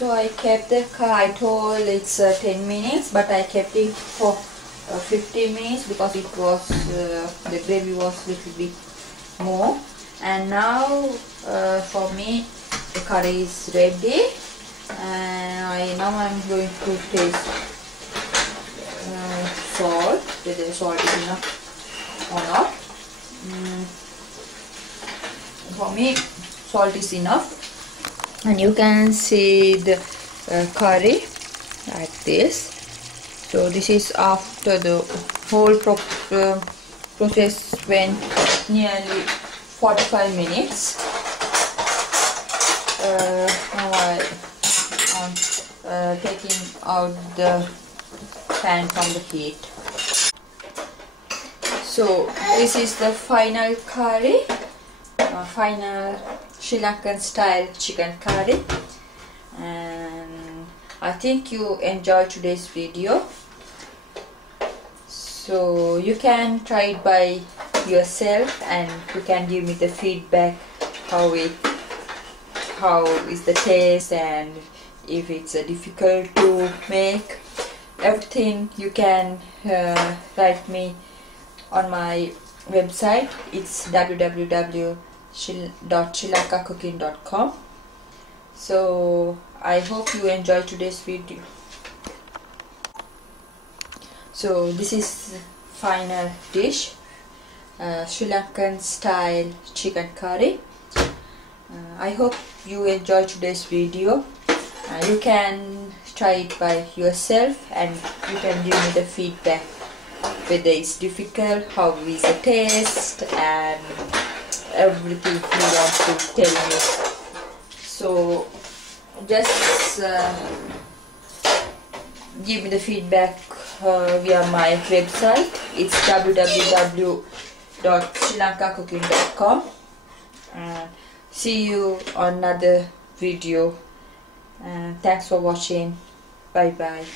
So I kept the car, I told it's 10 minutes, but I kept it for 15 minutes because it was, the gravy was a little bit more. And now for me the curry is ready, and now I'm going to taste salt, whether the salt is enough or not. For me salt is enough. And you can see the curry like this. So this is after the whole process went nearly 45 minutes. Now I'm taking out the pan from the heat. So this is the final curry, final Sri Lankan style chicken curry, and I think you enjoyed today's video. So you can try it by yourself and you can give me the feedback how is the taste, and if it's difficult to make. Everything you can write me on my website. It's www.srilankacooking.com. So I hope you enjoyed today's video. So this is the final dish, Sri Lankan style chicken curry. I hope you enjoyed today's video. You can try it by yourself and you can give me the feedback whether it's difficult, how is the taste, and everything you want to tell me. So just give me the feedback via my website. It's www.srilankacooking.com. See you on another video. Thanks for watching. Bye bye.